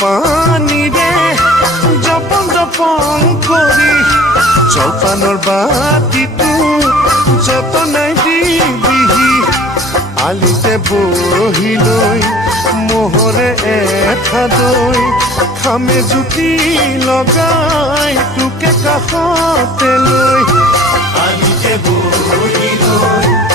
পানীৰে জপন জপন কৰি জলপানৰ বাতিটো যতনাই দিবিহি আলিতে বহি লৈ মোহৰে এঠা দৈ খামে জুতি লগাই তোকে কাষতে লৈ আলিতে বহি লৈ